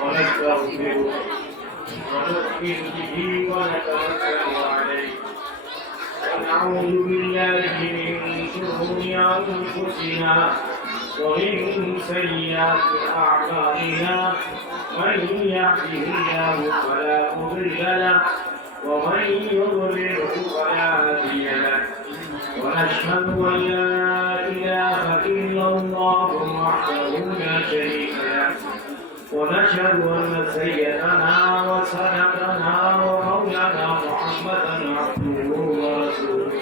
ونستغفره ونؤمن به ونتوكل عليه ونعوذ بالله من شرور أنفسنا ومن سيئات أعمالنا من يهده الله فلا مضل له ومن يضلله فلا هادي له ونشهد أن لا إله إلا الله وحده لا شريك له ونشهد أن سيدنا وسندنا ومولانا محمدا عبده ورسوله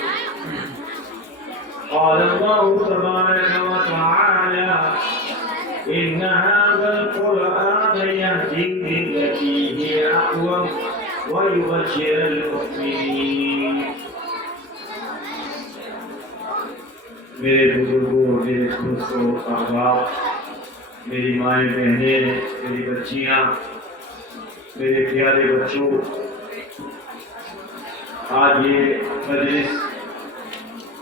قال الله تبارك وتعالى إن هذا القرآن يهدي للتي هي أقوم ويبشر المؤمنين. میرے بزرگوں، میرے دوستوں، احباب، میری مائیں بہنیں، میری بچیاں، میرے پیارے بچوں، آج یہ مجلس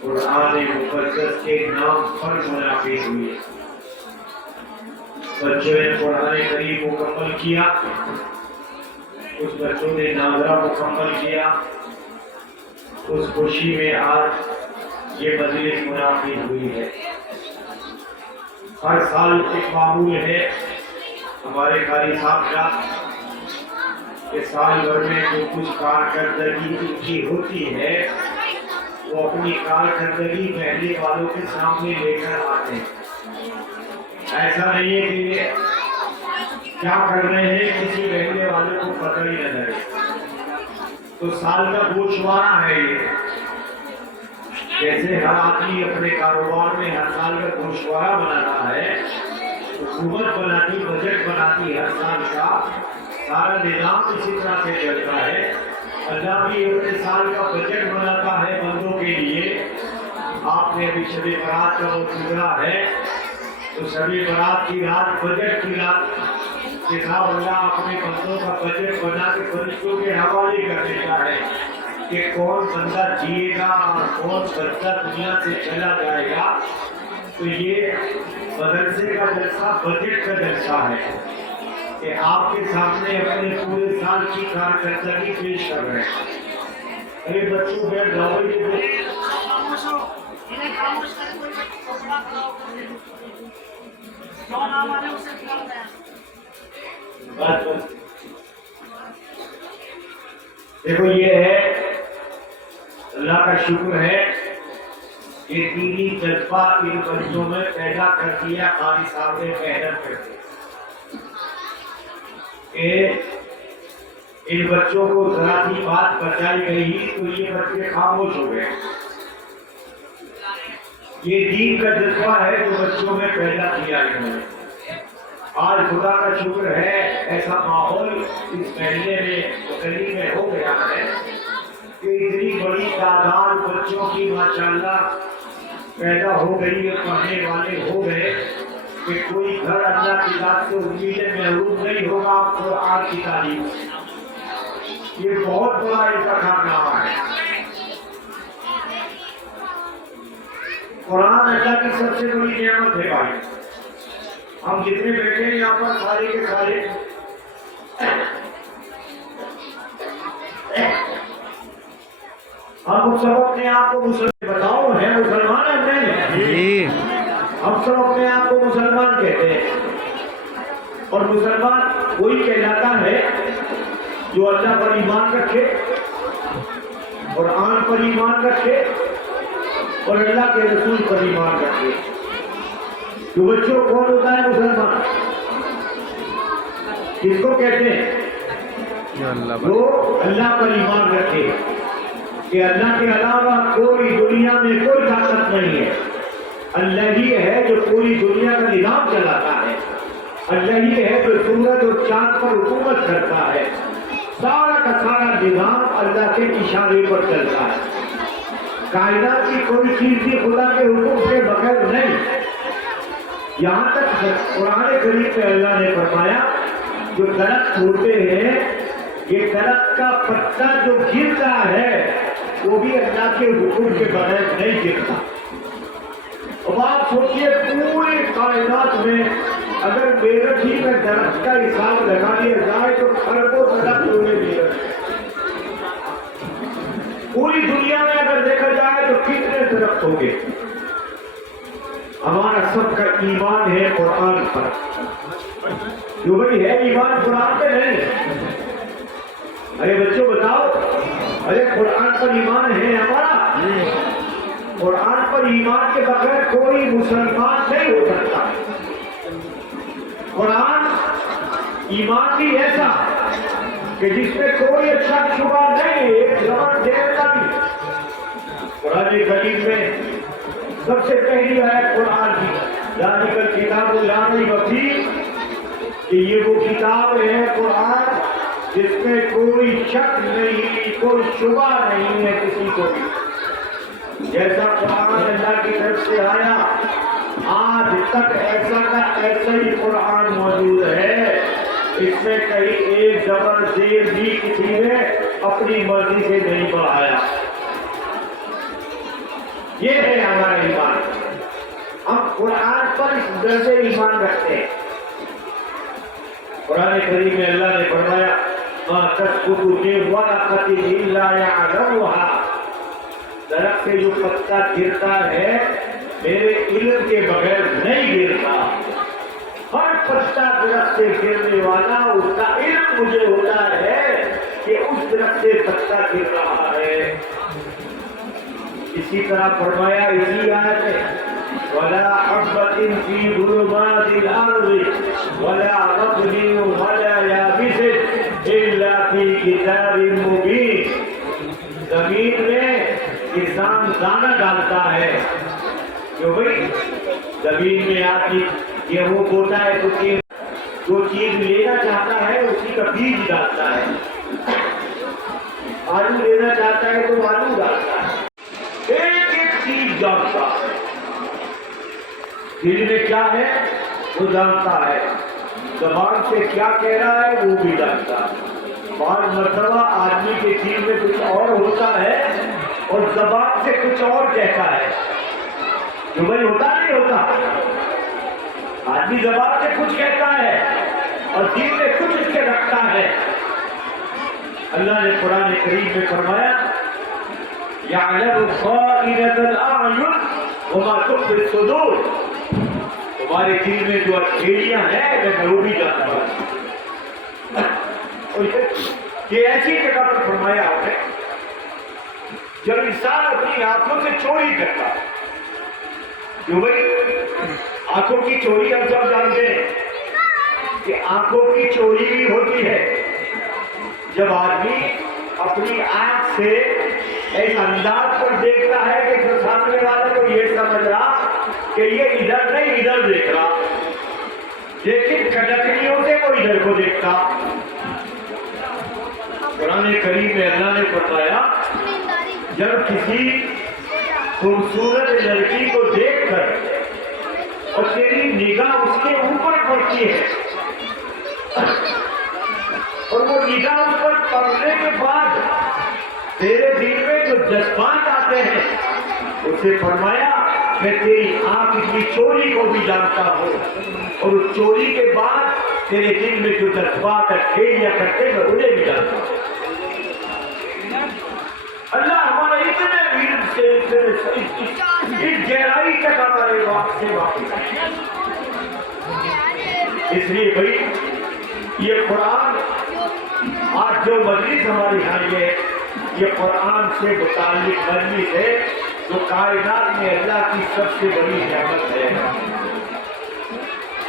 قرآن مقدس کے نام پر منعقد ہوئی ہے. بچوں نے قرآن کریم مکمل کیا، اس بچوں نے ناظرہ مکمل کیا. اس خوشی میں آج یہ مجلس منعقد ہوئی ہے. ہر سال ایک معمول ہے ہمارے قاری صاحب کا کہ سال بھر میں جو کچھ کارکردگی ان کی ہوتی ہے وہ اپنی کارکردگی پہلے والوں کے سامنے لے کر آتے ہیں. ایسا نہیں ہے کہ کیا کر رہے ہیں کسی پہلے والوں کو پتہ ہی نہ لگے. تو سال کا گوشوارہ ہے یہ. جیسے ہر آدمی اپنے کاروبار میں ہر سال کا گوشوارہ بناتا ہے، حکومت بناتی، بجٹ بناتی ہر سال کا، سارا نظام اسی طرح سے چلتا ہے. اللہ بھی اپنے سال کا بجٹ بناتا ہے بندوں کے لیے. آپ نے ابھی شب برات کا وقت گزرا ہے تو شب برات کی رات بجٹ کی رات کے ساتھ اللہ اپنے بندوں کا بجٹ بنا کے فرشتوں کے حوالے کر دیتا ہے کہ کون بندہ جیے گا اور کون بندہ دنیا سے چلا جائے گا. تو یہ مدرسے کا جلسہ بجٹ کا جلسہ ہے کہ آپ کے سامنے اپنے پورے سال کی کارکردگی پیش کر رہے ہیں. ارے بچوں بیٹھ جاؤ، دیکھو یہ ہے اللہ کا شکر ہے کہ دینی جذبہ ان بچوں میں پیدا کر دیا قاری صاحب نے محنت کر کے کہ ان بچوں کو ذرا سی بات بتائی گئی تو یہ بچے خاموش ہو گئے. یہ دین کا جذبہ ہے جو بچوں میں پیدا کیا انہوں نے. آج خدا کا شکر ہے ایسا ماحول اس محلے میں گلی میں ہو گیا ہے کہ اتنی بڑی تعداد بچوں کی ماشاءاللہ پیدا ہو گئی ہے، پڑھنے والے ہو گئے کہ کوئی گھر اللہ کی ذات سے امیدیں محروم نہیں ہوگا قرآن کی تعلیم. یہ بہت بڑا انتخاب نامہ ہے. قرآن اللہ کی سب سے بڑی نعمت ہے بھائی. ہم جتنے بیٹھے ہیں یہاں پر سارے کے سارے ہم سب اپنے آپ کو مسلمان بتاؤ ہے مسلمان ہے نہیں؟ ہم سب اپنے آپ کو مسلمان کہتے ہیں اور مسلمان وہی کہلاتا ہے جو اللہ پر ایمان رکھے، قرآن پر ایمان رکھے اور اللہ کے رسول پر ایمان رکھے. تو بچوں کون ہوتا ہے مسلمان؟ کس کو کہتے ہیں؟ وہ اللہ پر ایمان رکھے کہ اللہ کے علاوہ کوئی دنیا میں کوئی طاقت نہیں ہے. اللہ ہی ہے جو پوری دنیا کا نظام چلاتا ہے. اللہ ہی ہے جو سورج اور چاند پر حکومت کرتا ہے. سارا کا سارا نظام اللہ کے اشارے پر چلتا ہے. کائنات کی کوئی چیز بھی خدا کے حکم سے بغیر نہیں. یہاں تک قرآن کریم میں اللہ نے فرمایا جو درخت ہوتے ہیں یہ درخت کا پتا جو گرتا ہے وہ بھی اللہ کے حکم کے بغیر نہیں گرتا. اب آپ سوچیے پورے کائنات میں اگر میرٹھ ہی میں درخت کا حساب لگا لیا جائے تو اربوں درخت ہوئے میرٹھ. پوری دنیا میں اگر دیکھا جائے تو کتنے درخت ہوں گے. ہمارا سب کا ایمان ہے قرآن پر. جو بھائی ہے ایمان قرآن پہ نہیں. ارے بچوں بتاؤ, ارے قرآن پر ایمان ہے ہمارا. قرآن پر ایمان کے بغیر کوئی مسلمان نہیں ہو سکتا. قرآن ایمان بھی ایسا کہ جس میں کوئی اچھا شبہ نہیں, ایک زبان دیتا بھی. قرآن کریم میں سب سے پہلی آیت قرآن کی ذالک الکتاب لا ریب فیہ, کہ یہ وہ کتاب ہے قرآن جس میں کوئی شک نہیں, کوئی شبہ نہیں ہے کسی کو بھی. جیسا قرآن اللہ کی طرف سے آیا آج تک ایسا کا ایسا ہی قرآن موجود ہے. اس میں کہیں ایک زبر زیر بھی کسی نے اپنی مرضی سے نہیں بڑھایا. یہ ہے ہمارا ایمان. ہم قرآن پر اس درجے ایمان رکھتے ہیں. قرآن کریم میں اللہ نے فرمایا ما تسقط من ورقۃ الا یعلمها, درخت سے جو پتا گرتا ہے میرے علم کے بغیر نہیں گرتا. ہر پتا درخت سے گرنے والا اس کا علم مجھے ہوتا ہے کہ اس درخت سے پتا گر رہا ہے. اسی طرح فرمایا اسی آیت میں وَلَا حَبَّةٍ فِي ظُلُمَاتِ الْأَرْضِ وَلَا رَطْبٍ وَلَا يَابِسٍ إِلَّا فِي كِتَابٍ مُبِينٍ. زمین میں کسان دانہ ڈالتا ہے. جو بھائی زمین میں آتی گیہوں بوتا ہے تو جو چیز لینا چاہتا ہے اسی کا بیج ڈالتا ہے. آلو لینا چاہتا ہے تو آلو ڈالتا ہے. ایک ایک چیز جانتا ہے. دل میں کیا ہے وہ جانتا ہے. زبان سے کیا کہہ رہا ہے وہ بھی جانتا ہے. بعض مرتبہ آدمی کے دل میں کچھ اور ہوتا ہے اور زبان سے کچھ اور کہتا ہے. جو بھائی ہوتا نہیں ہوتا, آدمی زبان سے کچھ کہتا ہے اور دل میں کچھ اس کے رکھتا ہے. اللہ نے قرآن کریم میں فرمایا یعلم خائنۃ الاعین وما تخفی الصدور, تمہارے دل میں جو اٹھیلیاں ہیں میں وہ بھی جانتا ہوں. یہ ایسی جگہ پر فرمایا آپ نے جب انسان اپنی آنکھوں سے چوری کرتا ہے. جو بھائی آنکھوں کی چوری ہم سب جانتے ہیں کہ آنکھوں کی چوری بھی ہوتی ہے جب آدمی اپنی آنکھ سے ایک انداز پر دیکھتا ہے کہ سامنے والا کو یہ سمجھ رہا کہ یہ ادھر نہیں ادھر دیکھ رہا, لیکن کھٹکلیوں سے وہ ادھر کو دیکھتا. قرآن کریم میں اللہ نے فرمایا جب کسی خوبصورت لڑکی کو دیکھ کر اور تیری نگاہ اس کے اوپر پڑتی ہے اور وہ نگاہ اس پر پڑنے کے بعد تیرے دل میں جو جذبات آتے ہیں, اسے فرمایا میں تیری آنکھ کی چوری کو بھی جانتا ہوں اور اس چوری کے بعد تیرے دل میں جو جذبات کھیل یا کرتے میں انہیں بھی جانتا ہوں. اللہ ہمارے اتنے علم سے اس گہرائی تک ہمارے واقع سے واقف ہے. اس لیے بھائی یہ قرآن آج جو مجلس ہماری یہاں یہ قرآن سے متعلق مجلس ہے جو کائنات میں اللہ کی سب سے بڑی نعمت ہے.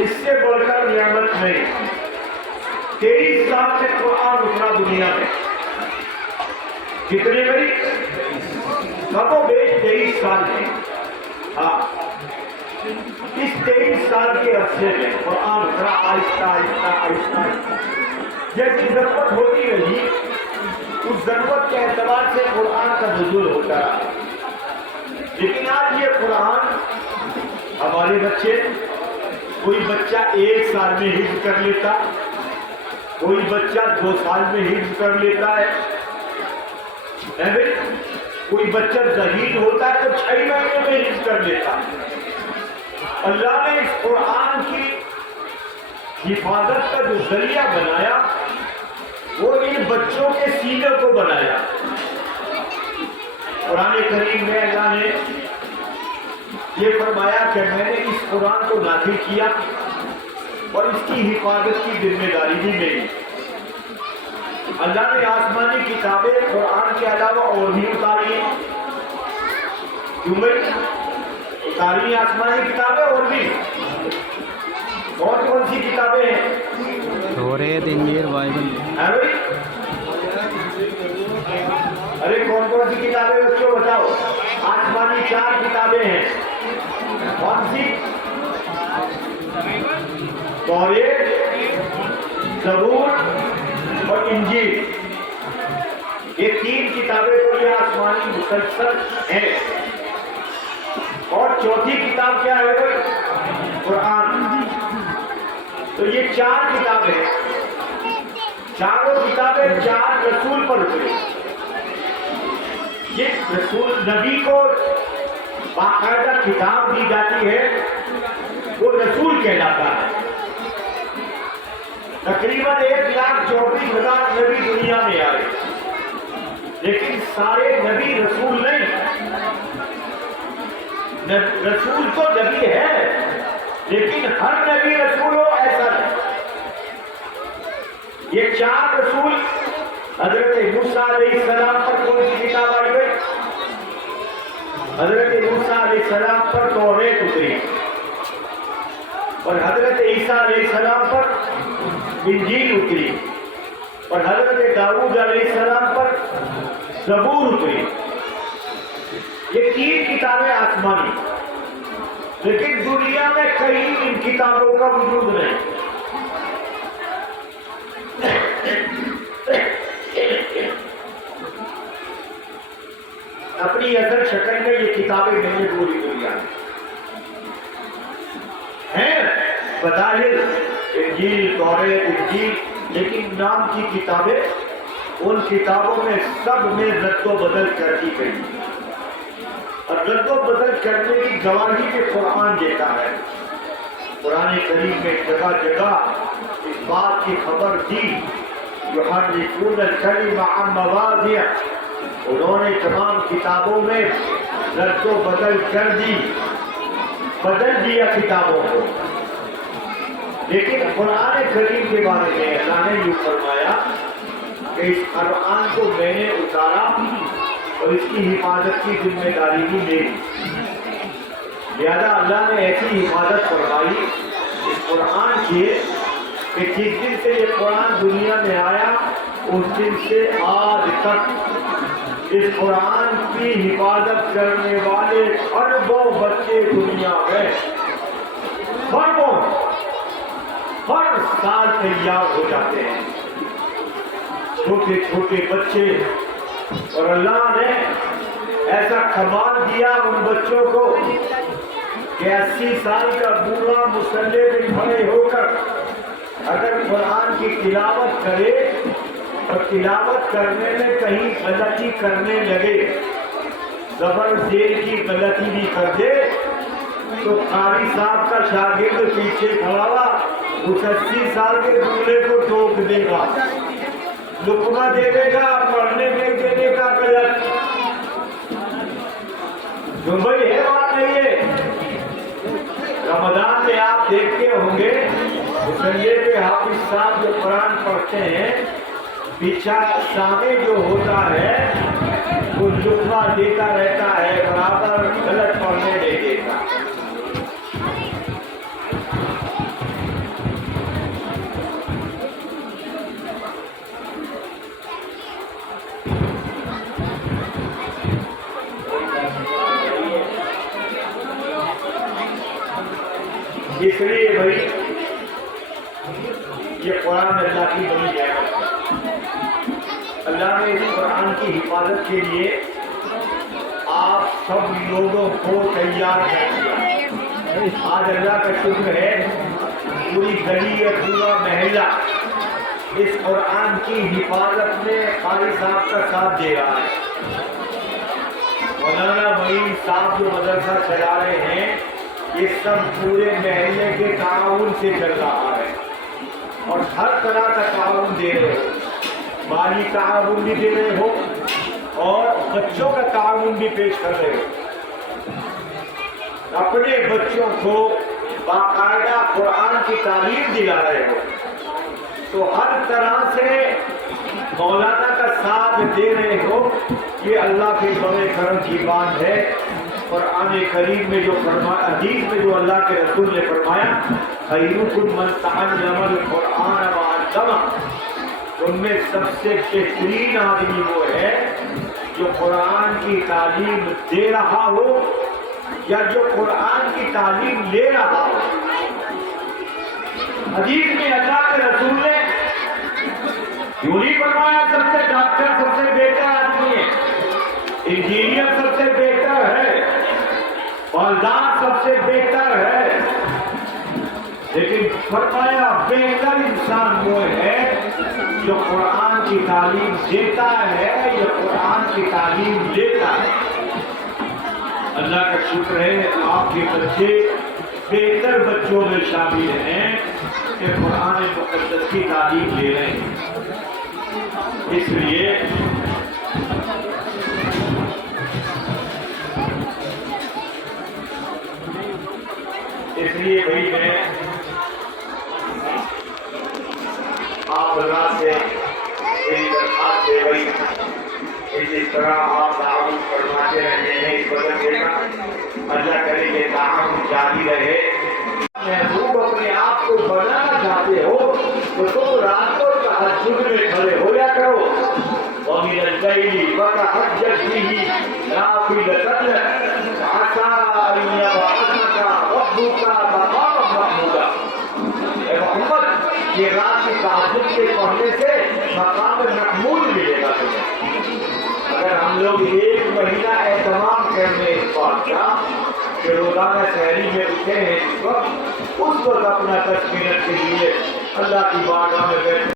اس سے بڑھ کر نعمت نہیں. 23 سال سے قرآن اترا دنیا میں. کتنے بھائی کم و بیش 23 سال ہے. ہاں اس 23 سال کے عرصے میں قرآن اترا آہستہ آہستہ آہستہ آہستہ. جیسی ضرورت ہوتی رہی اس ضرورت کے اعتبار سے قرآن کا نزول ہوتا رہا. لیکن آج یہ قرآن ہمارے بچے, کوئی بچہ 1 سال میں حفظ کر لیتا, کوئی بچہ 2 سال میں حفظ کر لیتا ہے. کوئی بچہ ذہین ہوتا ہے تو 6 مہینے میں حفظ کر لیتا ہے۔ اللہ نے اس قرآن کی حفاظت کا جو ذریعہ بنایا وہ ان بچوں کے سینوں کو بنایا۔ قرآن کریم میں اللہ نے یہ فرمایا کہ میں نے اس قرآن کو نازل کیا اور اس کی حفاظت کی ذمہ داری بھی میری۔ اللہ نے آسمانی کتابیں قرآن کے علاوہ اور بھی اتاری ہیں، کیوں بھائی؟ اتاری ہیں آسمانی کتابیں اور بھی۔ کون سی کتابیں ہیں؟ توریت، انجیل، بائبل۔ ارے کون سی کتابیں بچوں بتاؤ؟ آسمانی 4 کتابیں ہیں۔ کون سی؟ توریت، زبور اور انجیل، یہ 3 کتابیں تو یہ آسمانی مسلسل ہیں۔ اور چوتھی کتاب کیا ہے بھائی؟ قرآن۔ تو یہ 4 کتابیں، چاروں کتابیں 4 رسول پر اتری۔ یہ رسول نبی کو باقاعدہ کتاب دی جاتی ہے، وہ رسول کہلاتا ہے۔ تقریباً 1,24,000 نبی دنیا میں آئے، لیکن سارے نبی رسول نہیں۔ رسول تو نبی ہے، لیکن ہر نبی رسول ہو ایسا نہیں۔ یہ 4 رسول، حضرت موسیٰ علیہ السلام پر کون سی کتاب آئی ہوئی؟ حضرت موسیٰ علیہ السلام پر توریت اتری، اور حضرت عیسیٰ علیہ السلام پر انجیل اتری، اور حضرت داؤد علیہ السلام پر زبور اتری۔ یہ 3 کتابیں آسمانی، لیکن دنیا میں کہیں ان کتابوں کا وجود نہیں۔ اپنی اصل شکل میں یہ کتابیں نہیں ہیں پوری دنیا میں، ہیں بظاہر انجیل، توریت، انجیل، لیکن نام کی کتابیں ان کتابوں میں سب میں رد و بدل کر دی گئی، اور رد و بدل کرنے کی گواہی کے قرآن دیتا ہے۔ قرآن کریم میں جگہ جگہ اس بات کی خبر دی، یحرفون الکلم عن مواضعہ، انہوں نے تمام کتابوں میں رد و بدل کر دی، بدل دیا کتابوں کو۔ لیکن قرآن کریم کے بارے میں اللہ نے یوں فرمایا کہ اس قرآن کو میں نے اتارا اور اس کی حفاظت کی ذمہ داری بھی میری۔ لہذا اللہ نے ایسی حفاظت فرمائی اس قرآن کی کہ جس دن سے یہ قرآن دنیا میں آیا اس دن سے آج تک اس قرآن کی حفاظت کرنے والے اربوں بچے دنیا میں ہر سال تیار ہو جاتے ہیں، چھوٹے چھوٹے بچے۔ اور اللہ نے ایسا کمال دیا ان بچوں کو کہ 80 سال کا بوڑھا مصلی میں کھڑے ہو کر اگر قرآن کی تلاوت کرے اور تلاوت کرنے میں کہیں غلطی کرنے لگے، زبر زیر کی غلطی بھی کر دے، تو قاری صاحب کا شاگرد پیچھے کھڑا ہوا اس 80 سال کے بوڑھے کو ٹوک دے گا، لقمہ دے دے گا، پڑھنے میں دینے کا غلط۔ جو بھائی ہے بات نہیں ہے۔ رمضان میں آپ دیکھتے ہوں گے مسلے پہ حافظ صاحب جو قرآن پڑھتے ہیں، پیچھا سامنے جو ہوتا ہے وہ لقمہ دیتا رہتا ہے، برابر غلط پڑھنے نہیں دیتا۔ اس لیے بھائی یہ قرآن اللہ کی بنی ہے۔ اللہ نے اس قرآن کی حفاظت کے لیے آپ سب لوگوں کو تیار کر دیا۔ آج اللہ کا شکر ہے پوری گلی یا پورا محلہ اس قرآن کی حفاظت میں قاری صاحب کا ساتھ دے رہا ہے۔ مولانا معین صاحب جو مدرسہ چلا رہے ہیں یہ سب پورے محلے کے تعاون سے چل رہا ہے اور ہر طرح کا تعاون دے رہے ہو، مالی تعاون بھی دے رہے ہو اور بچوں کا تعاون بھی پیش کر رہے ہو۔ اپنے بچوں کو باقاعدہ قرآن کی تعلیم دلا رہے ہو تو ہر طرح سے مولانا کا ساتھ دے رہے ہو۔ یہ اللہ کے بڑے کرم کی بات ہے۔ قرآن کریم میں جو فرمایا، حدیث میں جو اللہ کے رسول نے فرمایا، خیرکم من تعلم القرآن وعلمہ، ان میں سب سے بہترین آدمی وہ ہے جو قرآن کی تعلیم دے رہا ہو یا جو قرآن کی تعلیم لے رہا ہو۔ حدیث میں اللہ کے رسول نے یوں نہیں فرمایا سب سے ڈاکٹر سب سے بہتر آدمی ہے، انجینئر سب سے بہتر ہے، فوجدار سب سے بہتر ہے، لیکن فرمایا بہتر انسان وہ ہے جو قرآن کی تعلیم دیتا ہے یا قرآن کی تعلیم لیتا ہے۔ اللہ کا شکر ہے آپ کے بچے بہتر بچوں میں شامل ہیں کہ قرآن مقدس کی تعلیم لے رہے ہیں۔ اس لیے بھائی میں آپ اللہ سے میری درخواست ہے بھائی اس طرح آپ تعاون فرماتے رہتے ہیں، اس وجہ سے اللہ کرے کہ تعاون جاری رہے۔ محبوب اپنے آپ کو بنانا چاہتے ہو تو تم رات کو تہجد میں کھڑے ہو یا کرو، وَمِنَ اللَّيْلِ فَتَهَجَّدْ بِهِ نَافِلَةً لَكَ عَسَىٰ أَن يَبْعَثَكَ رَبُّكَ مَقَامًا مَحْمُودًا۔ اے محمد، یہ رات کی تہجد کے پڑھنے سے مقام محمود ملے گا تمہیں۔ اگر ہم لوگ ایک مہینہ اہتمام کرنے اس بات کا کہ روزانہ سحری میں اٹھے ہیں اس وقت اپنا 10 منٹ کے لیے اللہ کی بارگاہ میں بیٹھ